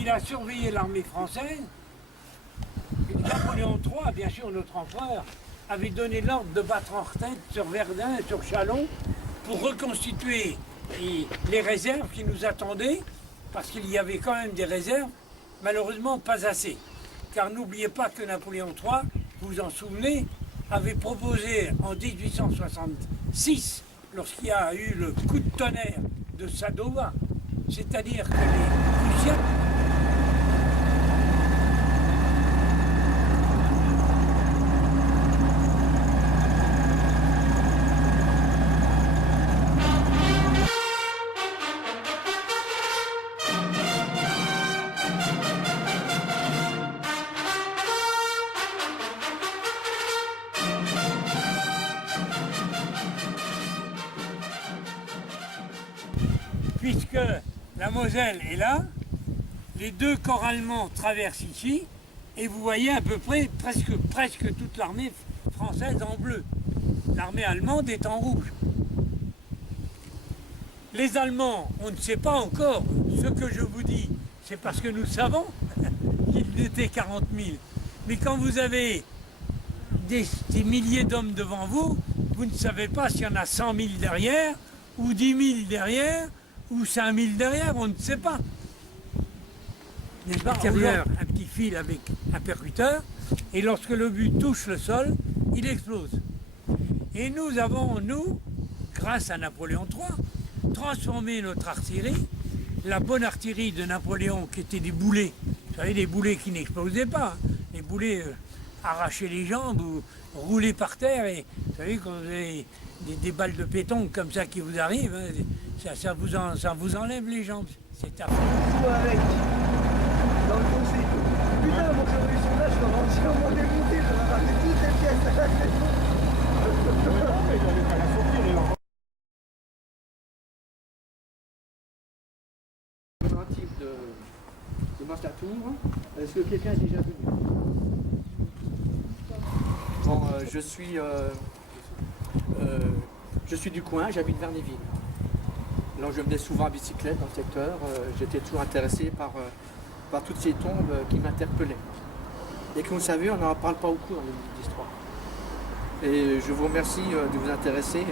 il a surveillé l'armée française. Et Napoléon III, bien sûr, notre empereur, avait donné l'ordre de battre en retraite sur Verdun et sur Châlons pour reconstituer les réserves qui nous attendaient, parce qu'il y avait quand même des réserves, malheureusement pas assez. Car n'oubliez pas que Napoléon III, vous vous en souvenez, avait proposé en 1866, lorsqu'il y a eu le coup de tonnerre de Sadova, c'est-à-dire que les Prussiens puisque la Moselle est là, les deux corps allemands traversent ici, et vous voyez à peu près presque toute l'armée française en bleu. L'armée allemande est en rouge. Les Allemands, on ne sait pas encore. Ce que je vous dis, c'est parce que nous savons qu'ils étaient 40 000. Mais quand vous avez des milliers d'hommes devant vous, vous ne savez pas s'il y en a 100 000 derrière, ou 10 000 derrière, ou 5 000 derrière, on ne sait pas. À l'intérieur, un petit fil avec un percuteur, et lorsque le but touche le sol, il explose. Et nous avons, grâce à Napoléon III, transformé notre artillerie, la bonne artillerie de Napoléon, qui était des boulets, vous savez, des boulets qui n'explosaient pas, hein, des boulets arracher les jambes ou rouler par terre, et vous savez, quand vous avez des balles de pétanque comme ça qui vous arrivent, hein, ça vous enlève les jambes. C'est affreux. Avec. Dans le conseil. Putain, mon chevalier son âge, je vais entièrement démonter, je vais rater toutes les pièces à la maison. Non, mais il n'avait qu'à la sortir et la De Marche-la-Tour. Est-ce que quelqu'un est déjà venu? Bon, je suis du coin, j'habite Vernéville. Alors je venais souvent à bicyclette dans le secteur, j'étais toujours intéressé par toutes ces tombes qui m'interpellaient. Et comme vous savez, on n'en parle pas beaucoup dans les livres d'histoire. Et je vous remercie de vous intéresser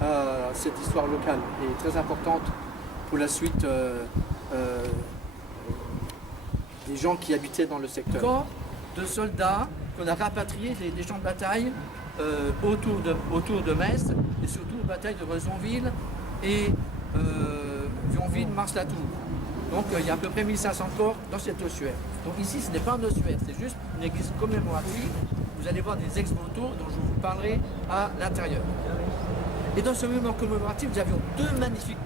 à cette histoire locale et très importante pour la suite des gens qui habitaient dans le secteur. Corps de soldats qu'on a rapatriés des champs de bataille autour de Metz et surtout aux batailles de Rezonville et Vionville, Mars-la-Tour. Donc il y a à peu près 1500 corps dans cet ossuaire. Donc ici ce n'est pas un ossuaire, c'est juste une église commémorative. Vous allez voir des ex-voto dont je vous parlerai à l'intérieur. Et dans ce monument commémoratif, nous avions deux magnifiques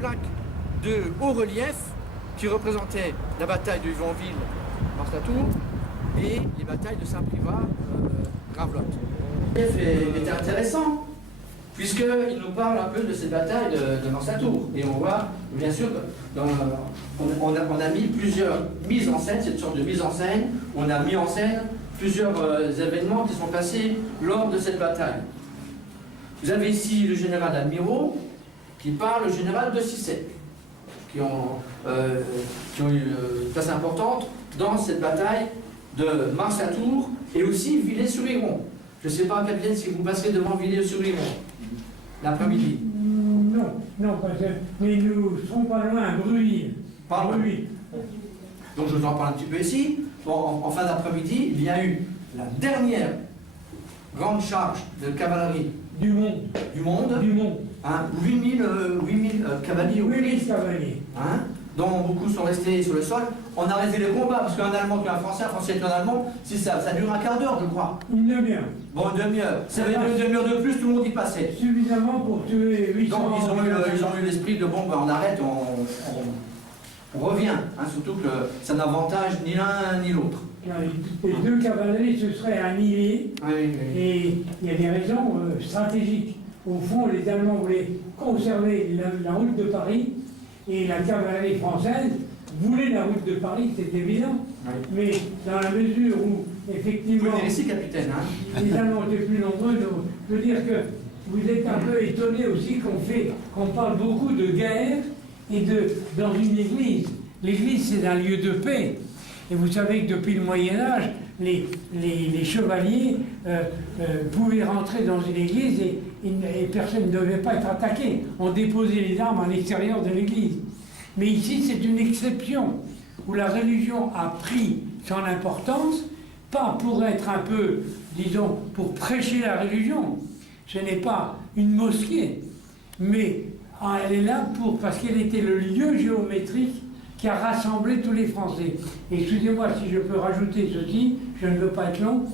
plaques de haut relief qui représentaient la bataille de Vionville, Mars-la-Tour et les batailles de Saint-Privat, Gravelotte. Le relief était intéressant, puisqu'il nous parle un peu de cette bataille de Mars-la-Tour. Et on voit, bien sûr, on a mis plusieurs mises en scène, cette sorte de mise en scène, on a mis en scène plusieurs événements qui sont passés lors de cette bataille. Vous avez ici le général Admirault qui parle au général de Cissé, qui ont eu une place importante dans cette bataille de Mars-la-Tour et aussi Villers-sur-Iron. Je ne sais pas, capitaine, si vous passerez devant Villers-sur-Iron l'après-midi. Non, mais nous ne serons pas loin à Bruy. Pas loin. Donc je vous en parle un petit peu ici. Bon, en fin d'après-midi, il y a eu la dernière grande charge de cavalerie Du monde. Hein, 8000 cavaliers. 8000 cavaliers. Hein, dont beaucoup sont restés sur le sol. On a arrêté les combats, parce qu'un Allemand tue un Français tue un Allemand, si ça dure un quart d'heure, je crois. Une demi-heure. Bon, une demi-heure. Ça va être une demi-heure de plus, tout le monde y passait. Suffisamment pour tuer 800. Donc ils ont eu l'esprit de bon, ben, on arrête, on revient. Hein, surtout que ça n'avantage ni l'un ni l'autre. Les deux cavaleries se seraient annihilées. Oui. Et il y a des raisons stratégiques. Au fond, les Allemands voulaient conserver la route de Paris et la cavalerie française voulait la route de Paris, c'est évident. Oui. Mais dans la mesure où, effectivement, Vous venez ici, capitaine. Hein. les Allemands étaient plus nombreux, donc je veux dire que vous êtes un peu étonné aussi qu'on parle beaucoup de guerre dans une église. L'église, c'est un lieu de paix. Et vous savez que depuis le Moyen-Âge, les chevaliers pouvaient rentrer dans une église et personne ne devait pas être attaqué. On déposait les armes à l'extérieur de l'église. Mais ici, c'est une exception où la religion a pris son importance, pas pour être un peu, disons, pour prêcher la religion. Ce n'est pas une mosquée, mais elle est là parce qu'elle était le lieu géométrique qui a rassemblé tous les Français. Excusez-moi si je peux rajouter ceci, je ne veux pas être long.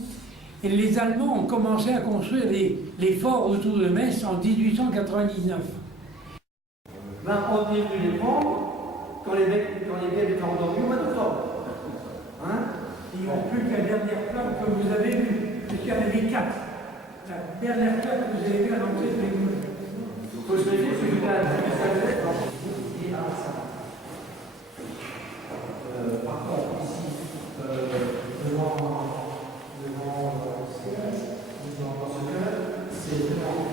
Et les Allemands ont commencé à construire les forts autour de Metz en 1899. Ben, on est venu les prendre quand les guerres étaient endormis au mois d'octobre. Hein? Ils n'ont plus que la dernière plaque que vous avez vue, puisqu'il y en avait 4. La dernière plaque que vous avez vue à l'entrée de l'église. Il faut se méfier, c'est que là, par contre, ici, devant ce cœur, c'est vraiment.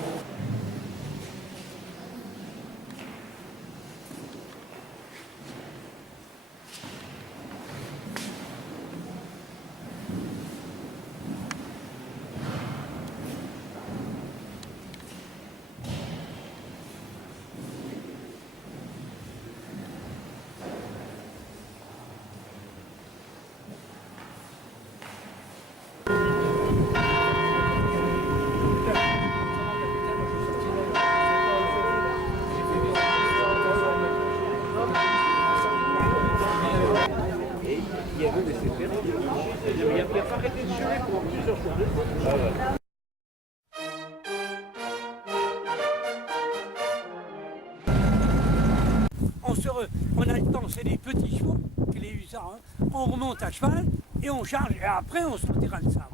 On a le temps, c'est des petits chevaux, que les hussards, hein. On remonte à cheval et on charge et après on sortira le sabre.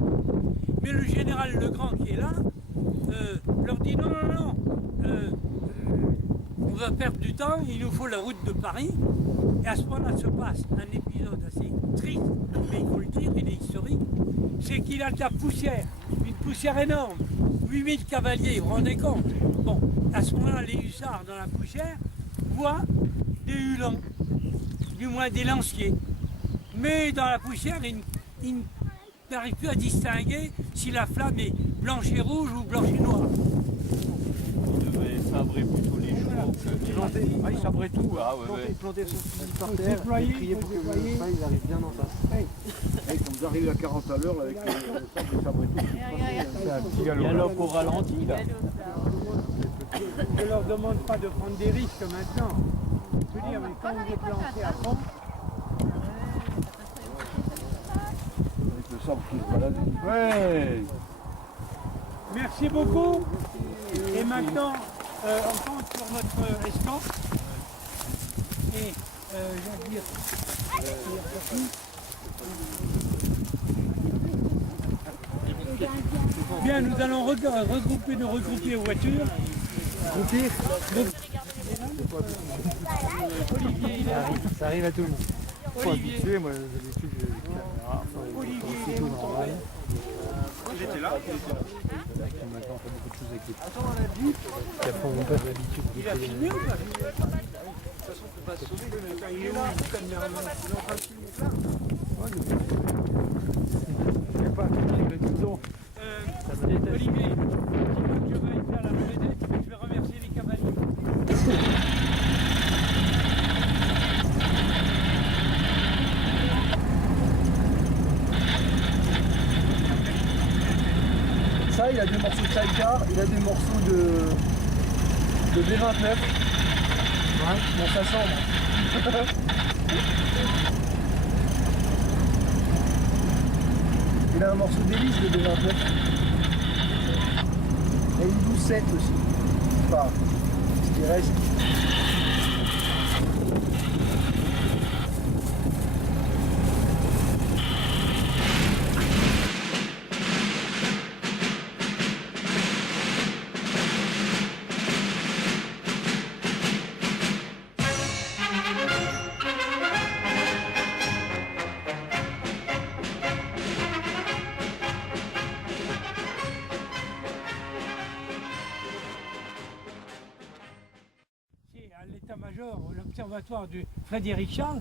Mais le général Legrand qui est là leur dit non, on va perdre du temps, il nous faut la route de Paris. Et à ce moment-là se passe un épisode assez triste, mais il faut le dire, il est historique, c'est qu'il a de la poussière, une poussière énorme, 8000 cavaliers, vous vous rendez compte? Bon, à ce moment-là, les hussards dans la poussière voient des hulans, du moins des lanciers. Mais dans la poussière, ils n'arrivent plus à distinguer si la flamme est blanche et rouge ou blanche et noire. Il devait sabrer plutôt les chevaux que les Planter. Ah, il sabrait tout. Ah, ouais, ouais. Planter son fusil par terre, et crier pour que le cheval il arrive bien en face. Et quand vous arrivez à 40 à l'heure, avec le sable, vous sabrez tout. C'est un petit galop. Il y a l'homme au ralenti, là. Je ne leur demande pas de prendre des risques maintenant. Je veux dire, mais quand vous êtes lancé à fond, Avec le sable qui se balade. Ouais. merci beaucoup. Et maintenant, on compte sur notre escorte. Et j'allais dire, bien, nous allons regrouper aux voitures. Groupir. Ça arrive à tout le monde. Faut habituer, moi d'habitude j'ai une caméra, c'est tout normal. J'étais là. Maintenant on fait beaucoup de choses avec les petits. Puis après on n'a pas l'habitude de faire filmé ou pas? De toute façon, on peut pas se sauver, mais il est là, Il n'y a pas un truc avec le bidon. Olivier, tu veux que je vais faire la vedette, je vais remercier les cavaliers. Ça, il a des morceaux de sidecar, il a des morceaux de B29. Ouais. Dans sa chambre. Il a un morceau d'hélice de B29. Et une 12-7 aussi. Enfin, ce qui reste. alors l'observatoire du Frédéric Charles,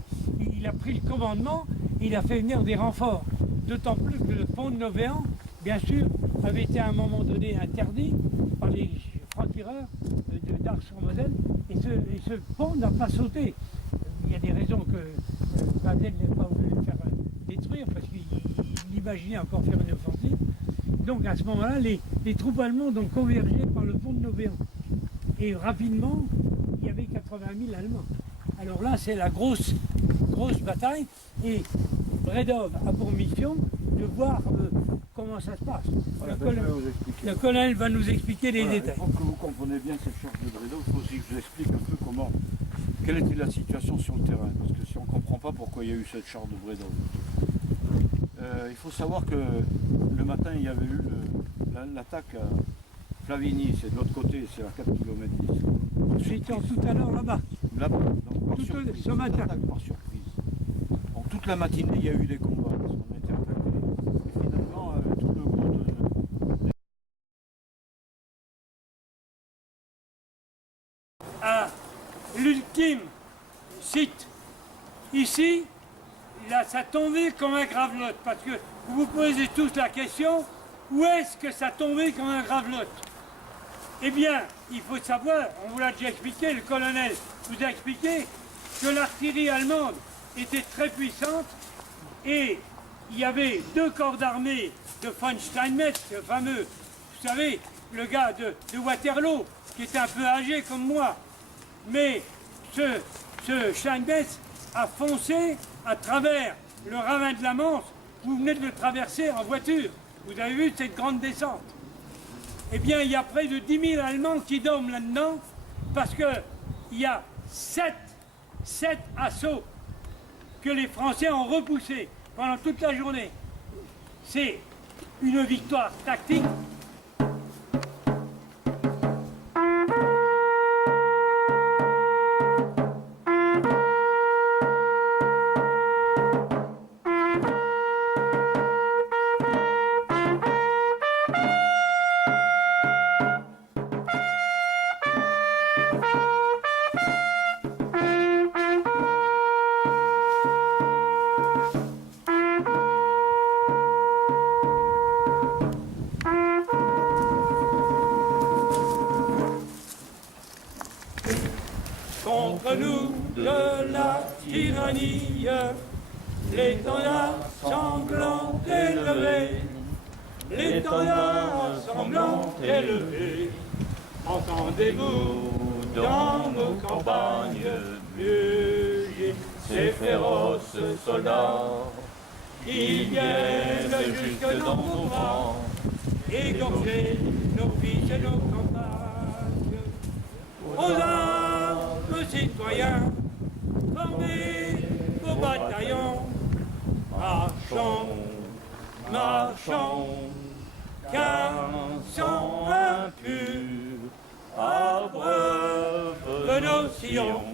il a pris le commandement, il a fait venir des renforts. D'autant plus que le pont de Novéan, bien sûr, avait été à un moment donné interdit par les francs-tireurs d'Ars-sur-Moselle, et ce pont n'a pas sauté. Il y a des raisons que Vadel n'a pas voulu le faire détruire, parce qu'il imaginait encore faire une offensive. Donc à ce moment-là, les troupes allemandes ont convergé par le pont de Novéan. Et rapidement, il y avait 80 000 Allemands. Alors là, c'est la grosse bataille. Et Bredov a pour mission de voir comment ça se passe. Voilà, Le je vais vous expliquer. colonel va nous expliquer les Voilà, détails. pour que vous compreniez bien cette charge de Bredov, il faut aussi que je vous explique un peu quelle était la situation sur le terrain. Parce que si on ne comprend pas pourquoi il y a eu cette charge de Bredov. Il faut savoir que le matin, il y avait eu l'attaque à Flavigny, c'est de l'autre côté, c'est à 4 km d'ici. Nous étions tout à l'heure là-bas. Là-bas, donc par Tout surprise, ce matin. attaque par surprise. Donc toute la matinée, il y a eu des combats, parce qu'on a été attaqués. Et finalement, tout le groupe À l'ultime site, ici, là, ça tombait comme un gravelotte, parce que vous vous posez tous la question, où est-ce que ça tombait comme un gravelotte? Eh bien, il faut savoir, on vous l'a déjà expliqué, le colonel vous a expliqué, que l'artillerie allemande était très puissante et il y avait 2 corps d'armée de von Steinmetz, le fameux, vous savez, le gars de Waterloo, qui était un peu âgé comme moi. Mais ce Steinmetz a foncé à travers le ravin de la Manche. Vous venez de le traverser en voiture. Vous avez vu cette grande descente. Eh bien, il y a près de 10 000 Allemands qui dorment là-dedans parce qu'il y a 7 assauts que les Français ont repoussés pendant toute la journée. C'est une victoire tactique. Contre nous de la tyrannie, l'étendard sanglant élevé, l'étendard sanglant élevé. Entendez-vous dans nos campagnes mugir ces féroces soldats qui viennent jusque dans nos rangs, égorger nos fils et nos campagnes. Aux armes, citoyens, formez vos bataillons, marchons, marchons, qu'un sang impur abreuve nos sillons.